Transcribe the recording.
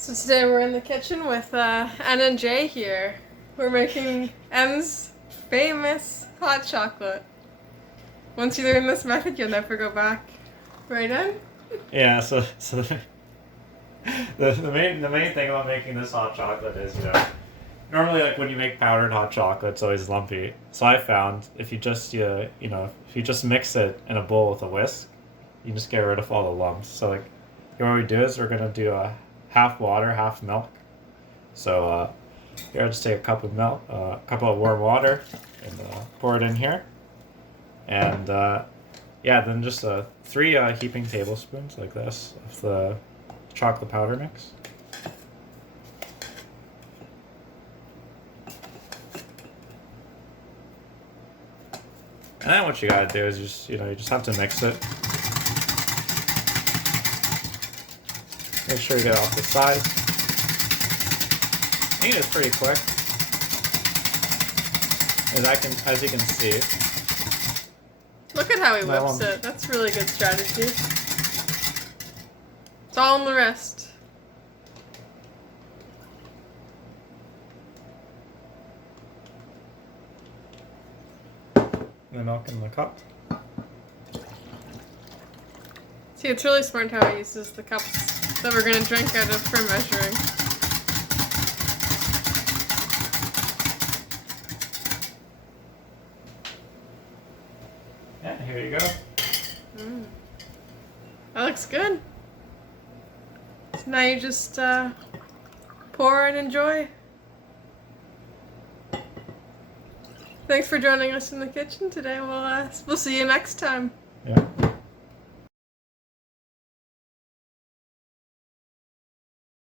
So today we're in the kitchen with Anna and Jay here. We're making M's famous hot chocolate. Once you learn this method, you'll never go back. Right, Ann? Yeah, so the main thing about making this hot chocolate is, normally like when you make powdered hot chocolate, it's always lumpy. So I found if you just if you just mix it in a bowl with a whisk, you just get rid of all the lumps. So like here what we do is we're gonna do a half water, half milk. So here I'll just take a cup of milk, a cup of warm water, and pour it in here, and yeah, then just 3 heaping tablespoons like this of the chocolate powder mix. And then what you gotta do is you just have to mix it. Make sure you get it off the sides. And it's pretty quick, as you can see. Look at how he whips it. That's really good strategy. It's all in the wrist. The milk in the cup. See, it's really smart how he uses the cups that we're going to drink out of for measuring. Yeah, here you go. That looks good. So now you just pour and enjoy. Thanks for joining us in the kitchen today. We'll see you next time.